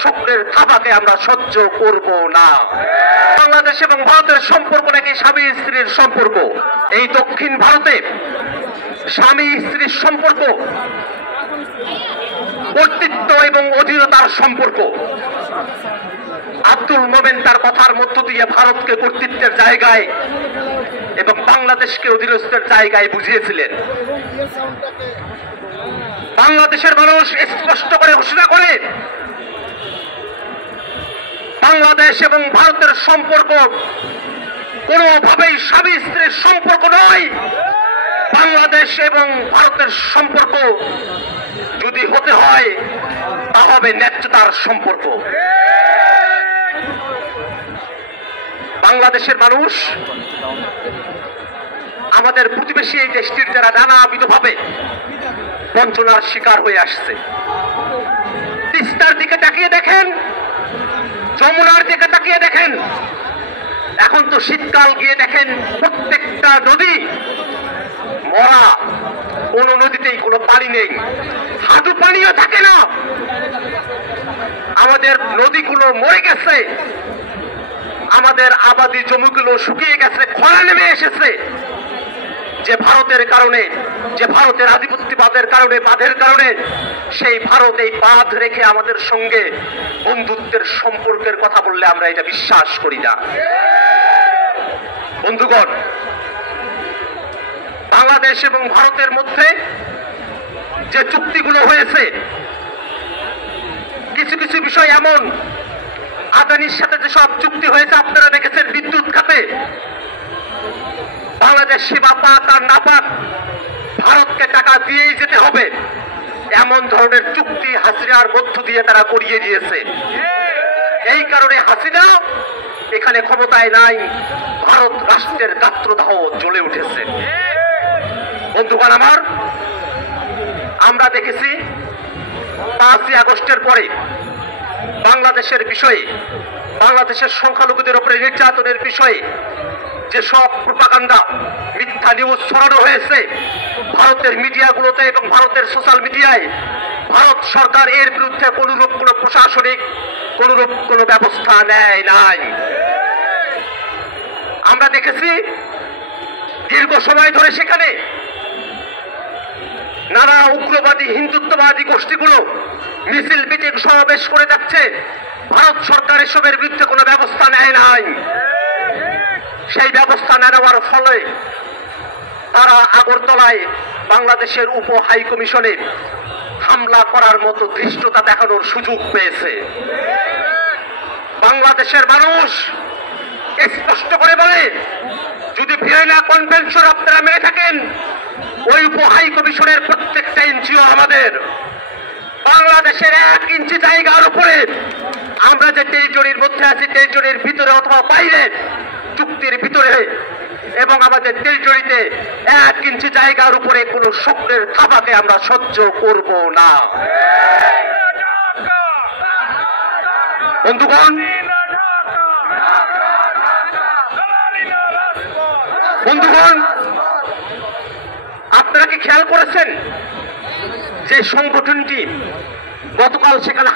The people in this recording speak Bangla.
স্বপ্নের থাবাকে আমরা সহ্য করব না। বাংলাদেশ এবং ভারতের সম্পর্ক নাকি স্বামী স্ত্রীর সম্পর্ক। এই দক্ষিণ ভারতে স্বামী স্ত্রীর সম্পর্ক কর্তৃত্ব এবং অধীনতার সম্পর্ক। আব্দুল মোমেন তার কথার মধ্য দিয়ে ভারতকে কর্তৃত্বের জায়গায় এবং বাংলাদেশকে অধীনস্থের জায়গায় বুঝিয়েছিলেন। বাংলাদেশের মানুষ স্পষ্ট করে ঘোষণা করে, বাংলাদেশ এবং ভারতের সম্পর্ক কোনোভাবেই স্বামী স্ত্রীর সম্পর্ক নয়। বাংলাদেশ এবং ভারতের সম্পর্ক যদি হতে হয় তা হবে ন্যায্যতার সম্পর্ক। বাংলাদেশের মানুষ আমাদের প্রতিবেশী এই দেশটির দ্বারা নানাবিধভাবে বঞ্চনার শিকার হয়ে আসছে। তিস্তার দিকে তাকিয়ে দেখেন, যমুনার দিকে তাকিয়ে দেখেন, এখন তো শীতকাল গিয়ে দেখেন প্রত্যেকটা নদী মরা, কোন নদীতেই কোনো পানি নেই, হাঁটু পানিও থাকে না। আমাদের নদীগুলো মরে গেছে, আমাদের আবাদি জমিগুলো শুকিয়ে গেছে, খরা নেমে এসেছে। যে ভারতের কারণে, যে ভারতের আধিপত্যবাদের কারণে, বাঁধের কারণে, সেই ভারত এই বাঁধ রেখে আমাদের সঙ্গে বন্ধুত্বের সম্পর্কের কথা বললে আমরা এটা বিশ্বাস করি না। বন্ধুগণ, বাংলাদেশ এবং ভারতের মধ্যে যে চুক্তিগুলো হয়েছে, কিছু কিছু বিষয় এমন, আদানির সাথে যেসব চুক্তি হয়েছে আপনারা দেখেছেন বিদ্যুৎ খাতে, বাংলাদেশ সীমা পাক আর না পাক ভারতকে টাকা দিয়েই যেতে হবে, এমন ধরনের চুক্তি হাসিনার মধ্য দিয়ে তারা করিয়ে দিয়েছে। এই কারণে হাসিনা এখানে ক্ষমতায় নাই, ভারত রাষ্ট্রের গাত্রদাহ জ্বলে উঠেছে। বন্ধুগণ আমার, আমরা দেখেছি 5ই আগস্টের পরে বাংলাদেশের বিষয়ে, বাংলাদেশের সংখ্যালঘুদের উপরে নির্যাতনের বিষয়ে যেসব প্রোপাগান্ডা, মিথ্যা নিউজ ছড়ানো হয়েছে ভারতের মিডিয়াগুলোতে এবং ভারতের সোশ্যাল মিডিয়ায়, ভারত সরকার এর বিরুদ্ধে কোনরূপ কোনো প্রশাসনিক কোনরূপ কোনো ব্যবস্থা নেয় নাই। আমরা দেখেছি দীর্ঘ সময় ধরে সেখানে নানা উগ্রবাদী হিন্দুত্ববাদী গোষ্ঠীগুলো মিছিল মিটিং সমাবেশ করে যাচ্ছে, ভারত সরকার এসবের বিরুদ্ধে কোনো ব্যবস্থা নেয় নাই। সেই ব্যবস্থা না নেওয়ার ফলে তারা আগরতলায় বাংলাদেশের উপ হাই কমিশনে হামলা করার মতো ধৃষ্টতা দেখানোর সুযোগ পেয়েছে। বাংলাদেশের মানুষ স্পষ্ট করে বলে, যদি ভিয়েনা কনভেনশন আপনারা মেনে থাকেন, ওই উপ হাই কমিশনের প্রত্যেকটা ইঞ্চিও আমাদের। বাংলাদেশের 1 ইঞ্চি জায়গার উপরে আমরা যে টেরিটরির মধ্যে আছি, টেরিটরির ভিতরে অথবা বাইরে, চুক্তির ভিতরে এবং আমাদের টেরিটরিতে 1 ইঞ্চি জায়গার উপরে কোন স্বপ্নের থাবাকে আমরা সহ্য করব না। বন্ধুগণ, বন্ধুগণ আপনারা কি খেয়াল করেছেন যে সংগঠনটি গতকাল সেখানে